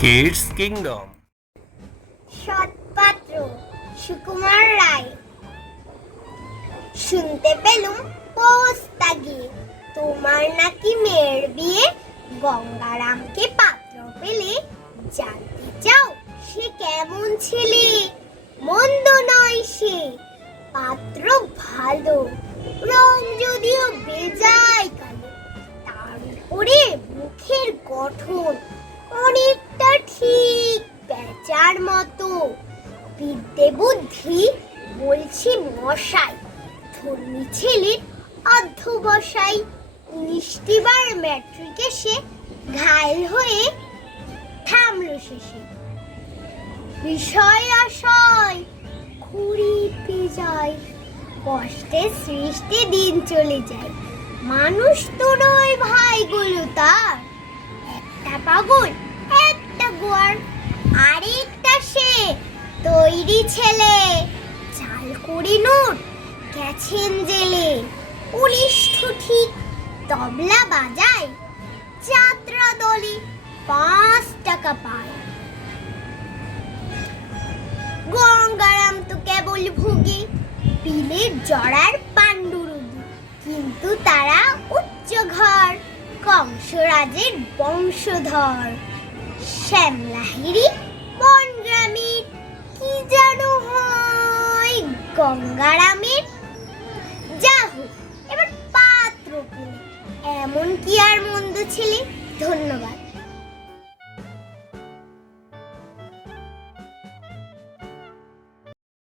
Kids kingdom সৎপাত্র সুকুমার রায়। শুনতে পেলুম পোস্তা তোমার নাকি মেয়ের বিয়ে? গঙ্গারামকে পাত্র পেলে জানতে চাও সে কেমন ছেলে? মন্দ নয় সে। পাত্র ভালো, রং যদিও বেজায় কালো, তার উপরে মুখের গঠন অনেকটা ঠিক বেচার মতো। বিদ্যে বুদ্ধি, বলছি মশাই। ধর্মী ছেলের অধ্যবসাই বার ম্যাট্রিক এসে ঘায়ল হয়ে থামলো শেষে। বিষয় আশয় খুঁড়িতে যায়। কষ্টে সৃষ্টি দিন চলে যায়। মানুষ তো নয় ভাইগুলো তার। একটা পাগল একটা গোয়ার আরেকটা সে তৈরি ছেলে। চাল করি নোট গেছেন জেলে। পুলিশ ঠিক তবলা বাজায়। যাত্রা দলে পাঁচ টাকা পায়। গঙ্গারাম তো কেবল ভোগে পিলের জড়ার পাণ্ডুরুগি কিন্তু তারা উচ্চ ঘর, কংসরাজের বংশধর। শ্যামলাহিরি বনগ্রামের গঙ্গারামের যা হোক এবার পাত্র এমন কি আর মন্দ ছিলি? ধন্যবাদ।